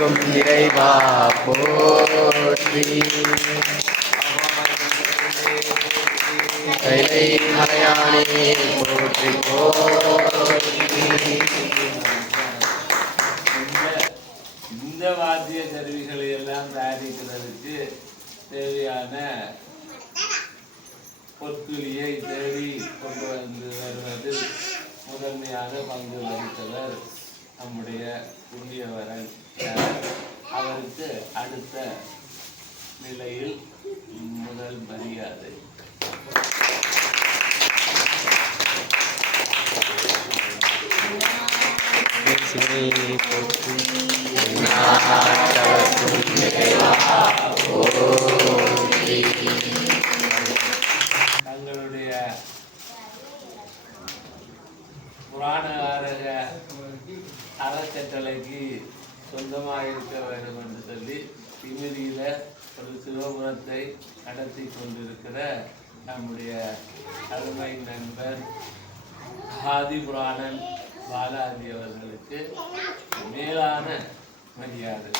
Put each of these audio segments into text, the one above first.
தவர்க்கும் இறைவா போற்றி. கைலை மலையானே போற்றி போற்றி. இந்த வாத்திய கருவிகளை எல்லாம் தயாரிக்கிறதுக்கு தேவையான பொற்குழியை தேடி கொண்டு வந்து வருவதில் முதன்மையாக பங்கு வகித்தவர் நம்முடைய புண்ணியவரன். அவருக்கு அடுத்த நிலையில் முதல் மரியாதை. தங்களுடைய புராணகாரக அறக்கட்டளைக்கு சொந்தமாக இருக்க வேண்டும் என்று சொல்லி திமிரியில ஒரு சிவபுரத்தை நடத்தி கொண்டிருக்கிற நம்முடைய அருமை நண்பர் ஆதிபுராணன் பாலாஜி அவர்களுக்கு மேலான மரியாதை.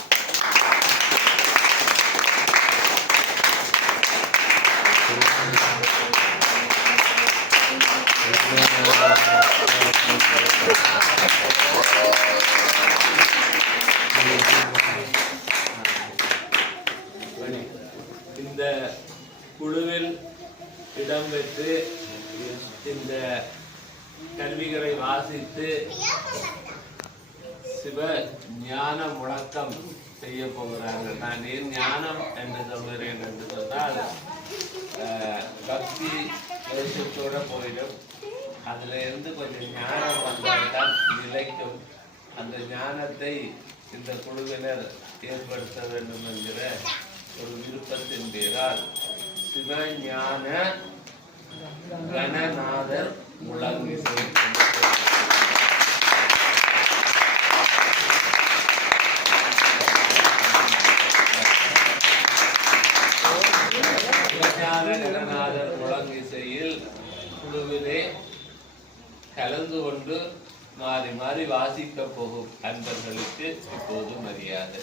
இந்த குழுவில் இடம்பெற்று இந்த கல்விகளை வாசித்து சிவ ஞான முழக்கம் செய்ய போகிறார்கள். நான் ஏன் ஞானம் என்று சொல்கிறேன் என்று சொன்னால் பக்தி தேசத்தோட போயிடும். அதுல இருந்து கொஞ்சம் ஞானம் வந்தால்தான் நிலைக்கும். அந்த ஞானத்தை இந்த குழுவினர் ஏற்படுத்த வேண்டும் என்கிற ஒரு விருப்பத்தின் பேரால் சிவஞான கணநாதர் முழங்கிசை கணநாதர் முழங்கிசையில் குழுவிலே கலந்து கொண்டு மாறி மாறி வாசிக்க போகும் அன்பர்களுக்கு இப்போது மரியாதை.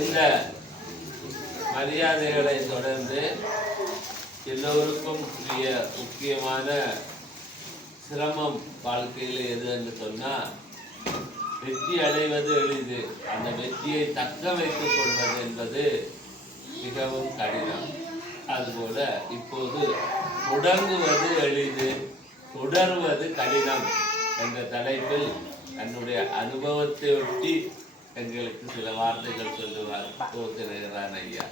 இந்த மரியாதைகளை தொடர்ந்து எல்லோருக்கும் உரிய முக்கியமான சிரமம் வாழ்க்கையில் எது என்று சொன்னால் வெற்றி அடைவது எளிது, அந்த வெற்றியை தக்க வைத்துக் கொள்வது என்பது மிகவும் கடினம். அதுபோல இப்போது தொடங்குவது எளிது, தொடர்வது கடினம் என்ற தலைப்பில் தன்னுடைய அனுபவத்தை ஒட்டி எங்களுக்கு சில வார்த்தைகள் சொல்லுவார் போக்குகிறான் ஐயா.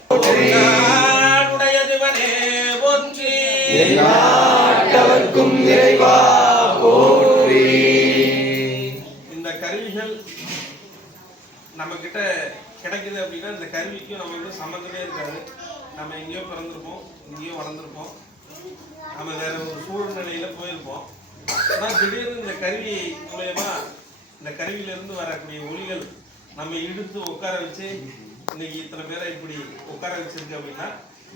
இந்த கருவிகள் நம்ம கிட்ட கிடைக்குது அப்படின்னா இந்த கருவிக்கும் நம்ம வந்து சம்மந்தமே இருக்காது. நம்ம எங்கேயோ பிறந்திருப்போம், எங்கேயோ வளர்ந்துருப்போம், நம்ம வேற ஒரு சூழ்நிலையில போயிருப்போம். ஆனால் திடீர்னு இந்த கருவி மூலயமா இந்த கருவியிலிருந்து வரக்கூடிய ஒலிகள் நம்ம இழுத்து உட்கார வச்சு இன்னைக்கு இத்தனை பேரை இப்படி உட்கார வச்சிருக்கு அப்படின்னா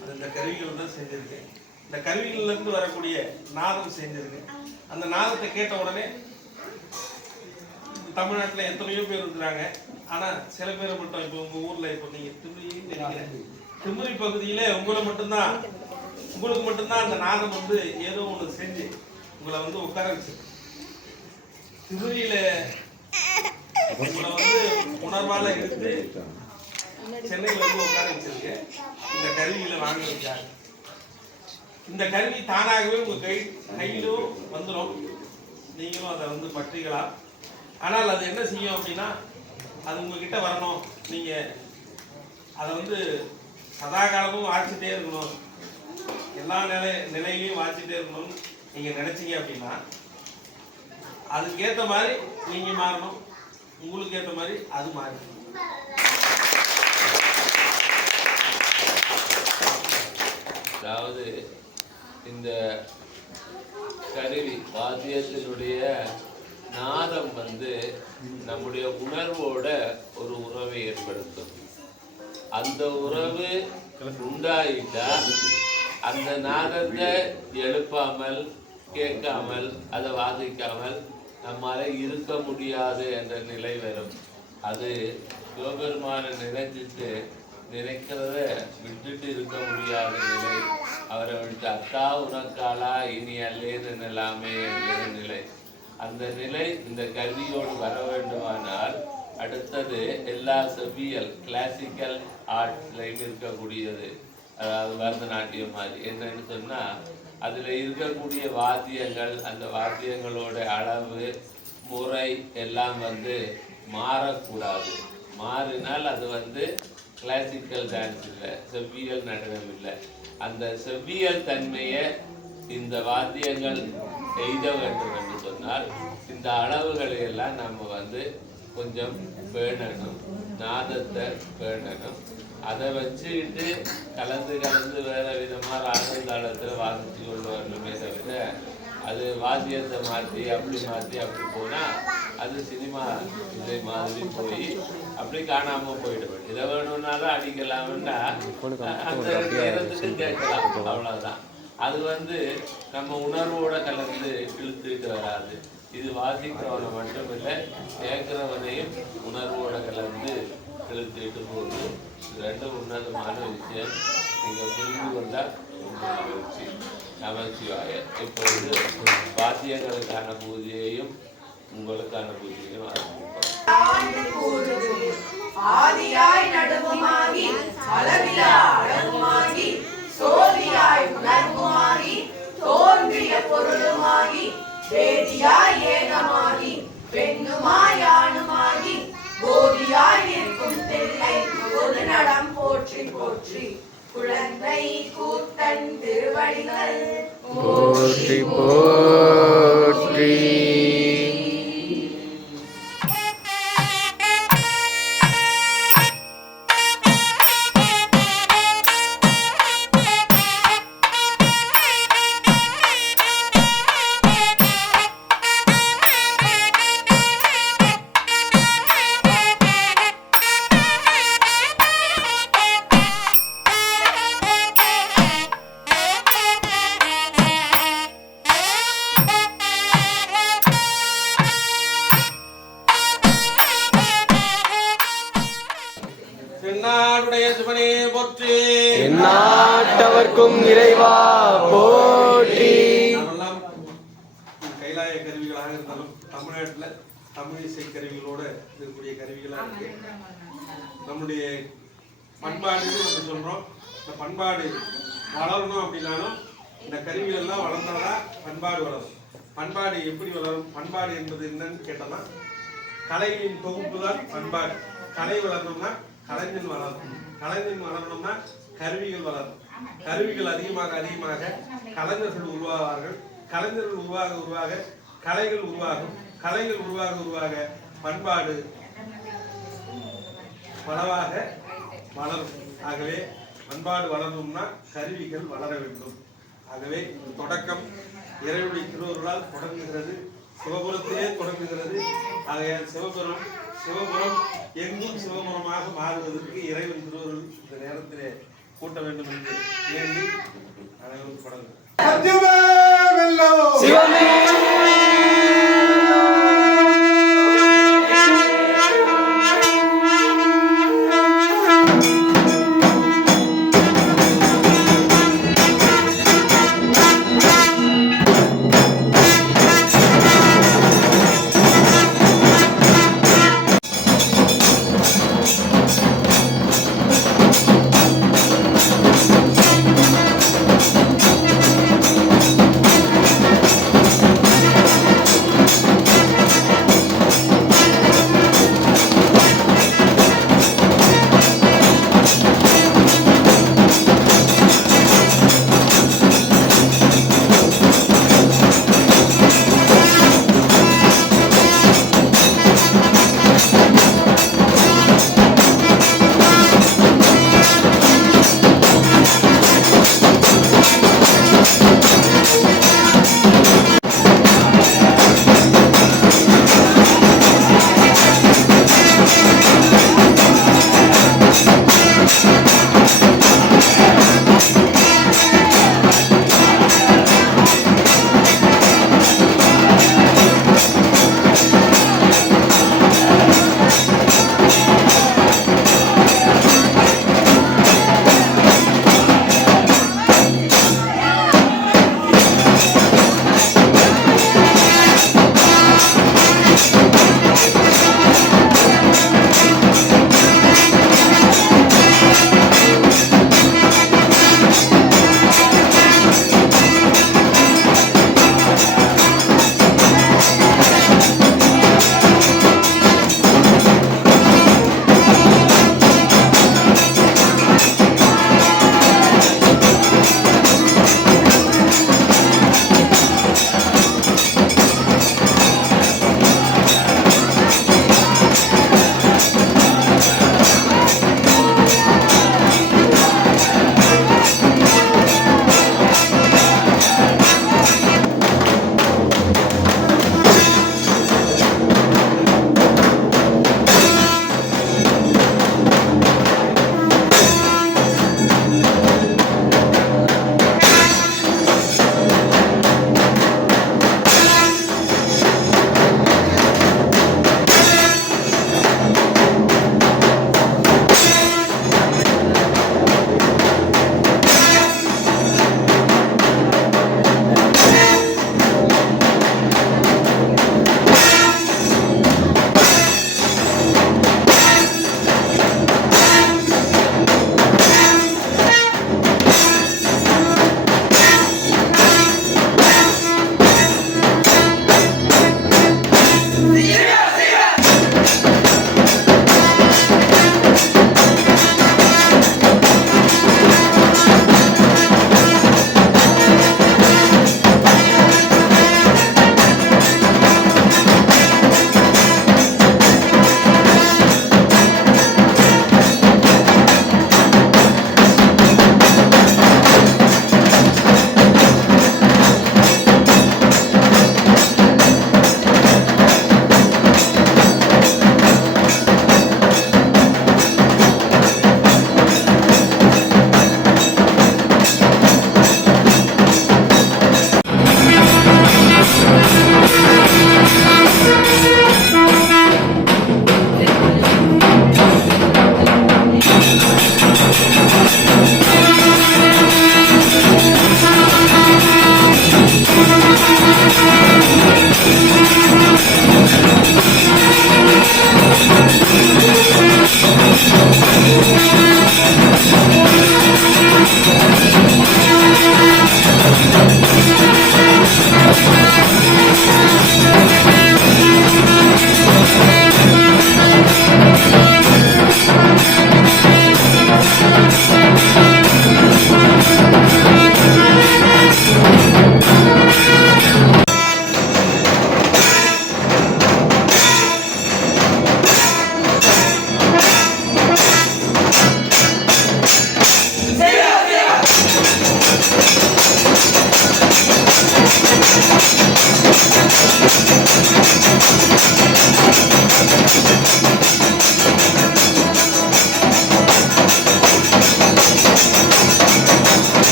அது இந்த கருவிகள் தான் செஞ்சிருக்கு. இந்த கருவிகள்ல இருந்து வரக்கூடிய நாதம் செஞ்சிருக்கு. அந்த நாதத்தை கேட்ட உடனே தமிழ்நாட்டில் எத்தனையோ பேர் இருக்கிறாங்க. ஆனா சில பேரை மட்டும் இப்போ உங்க ஊர்ல இப்போ நீங்க திமிரி பகுதியில உங்களுக்கு மட்டும்தான் அந்த நாதம் வந்து ஏதோ ஒண்ணு செஞ்சு உங்களை வந்து உட்கார வச்சு திமிரியில உங்களை வந்து உணர்வால இருந்து சென்னையில வந்து உட்கார வச்சிருக்கு. இந்த கருவியில வாங்க வச்சாங்க. இந்த கருவி தானாகவே உங்க கையிலும் வந்துடும், நீங்களும் அதை வந்து பற்றிக்கலாம். ஆனால் அது என்ன செய்யும் அப்படின்னா அது உங்ககிட்ட வரணும், நீங்க அதை வந்து சதா காலமும் வாசிட்டே இருக்கணும், எல்லா நிலையிலையும் வாசிட்டே இருக்கணும்னு நீங்க நினைச்சீங்க அப்படின்னா அதுக்கேற்ற மாதிரி நீங்க மாறணும், உங்களுக்கு ஏற்ற மாதிரி அது மாறணும். அதாவது இந்த வாத்தியத்தினுடைய நாதம் நம்முடைய உணர்வோட ஒரு உறவை ஏற்படுத்தும். அந்த உறவு உண்டாயிட்டா அந்த நாதத்தை எழுப்பாமல் கேட்காமல் அதை வாசிக்காமல் நம்மால இருக்க முடியாது என்ற நிலை வரும். அது சிவபெருமானை நினைக்கிறத விட்டுட்டு இருக்க முடியாத நிலை. அவரை விட்டு அத்தா உனக்காலா இனி அல்லேன்னு நிலாமே என்கிற நிலை. அந்த நிலை இந்த கல்வியோடு வர வேண்டுமானால் அடுத்தது எல்லா செவ்வியல் கிளாசிக்கல் ஆர்ட்ஸ்லையும் இருக்கக்கூடியது, அதாவது பரதநாட்டியம் மாதிரி என்னன்னு சொன்னா அதுல இருக்கக்கூடிய வாத்தியங்கள், அந்த வாத்தியங்களோட அளவு முறை எல்லாம் மாறக்கூடாது. மாறினால் அது கிளாசிக்கல் டான்ஸ் இல்லை, செவ்வியல் நடனம் இல்லை. அந்த செவ்வியல் தன்மையை இந்த வாத்தியங்கள் எய்த வேண்டும் என்று சொன்னால் இந்த அளவுகளை எல்லாம் நம்ம கொஞ்சம் பேணணும், நாதத்தை பேணணும். அதை வச்சுக்கிட்டு கலந்து வேற விதமாக ராகந்தாளத்தில் வாசித்து கொண்டு வரணுமே தவிர அது வாத்தியத்தை மாற்றி அப்படி போனால் அது சினிமா இதை மாதிரி போய் அப்படி காணாமல் போயிடுவேன். இதை வேணும்னாலும் அடிக்கலாம்னா அந்த நேரத்துக்கு கேட்கலாம், அவ்வளோதான். அது நம்ம உணர்வோட கலந்து இழுத்துக்கிட்டு வராது. இது வாசிக்கிறவனை மட்டும் இல்லை, கேட்கிறவனையும் உணர்வோட கலந்து இழுத்துக்கிட்டு போகுது. இது ரெண்டும் உன்னதமான விஷயம். நீங்கள் புரிந்து கொண்டால் மகிழ்ச்சி. நமச்சிவாய. இப்பொழுது வாத்தியங்களுக்கான பூஜையையும் உங்களுக்கான பூஜையையும் ஆரம்பிப்போம். ஆதியாய் நடுவுமாகி அளவிலா அழகுமாகி சோதியாய் உணர்வுமாகி தோன்றிய பொருளுமாகி வேதியாய் ஏகமாகி பெண்ணுமாய் ஆணுமாகி போதியாய் நிற்கும் தெல்லை ஒரு நடம் போற்றி போற்றி குழந்தை கூத்தன் திருவடிகள் போற்றி போற்றி. எந்நாட்டவர்க்கும் இறைவா போற்றி. கைலாய கருவிகளாக இருந்தாலும் தமிழ்நாட்டுல தமிழ் இசை கருவிகளோட இருக்கக்கூடிய கருவிகளாக இருக்கு. நம்முடைய பண்பாடு நம்ம சொல்றோம். இந்த பண்பாடு வளரணும் அப்படின்னாலும் இந்த கருவிகள் எல்லாம் வளர்ந்தாதான் பண்பாடு வளரும். பண்பாடு எப்படி வளரும்? பண்பாடு என்பது என்னன்னு கேட்டோம்னா கலைகளின் தொகுப்பு தான் பண்பாடு. கலை வளரணும்னா கலைஞன் வளரும். கலைஞன் வளரணும்னா கருவிகள் வளரும். கருவிகள் அதிகமாக அதிகமாக கலைஞர்கள் உருவாவார்கள். கலைஞர்கள் உருவாக கலைகள் உருவாகும். கலைகள் உருவாக பண்பாடு பலவாக வளரும். ஆகவே பண்பாடு வளரணும்னா கருவிகள் வளர வேண்டும். ஆகவே தொடக்கம் இறைவனுடைய திருவருளால் தொடங்குகிறது, சிவபுரத்திலே தொடங்குகிறது. ஆகையால் சிவபுரம் எங்கும் சிவபுரமாக மாறுவதற்கு இறைவன் திருவருள் இந்த நேரத்திலே கூட்ட வேண்டும் என்று வேண்டி அனைவரும் தொடங்கும்.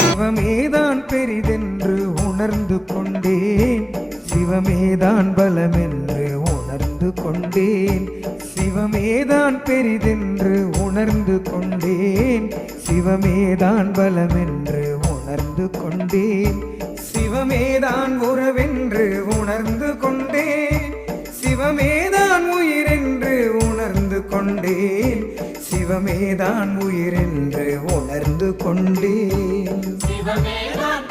சிவமேதான் பெரிதென்று உணர்ந்து கொண்டேன், சிவமேதான் பலமென்று உணர்ந்து கொண்டேன். சிவமேதான் பெரிதென்று உணர்ந்து கொண்டேன், சிவமேதான் பலமென்று உணர்ந்து கொண்டேன். சிவமேதான் உறவென்று உணர்ந்து கொண்டேன், சிவமேதான் உயிரென்று உணர்ந்து கொண்டேன். சிவமேதான் உயிரென்று உணர்ந்து கொண்டேன். சிவமேதான்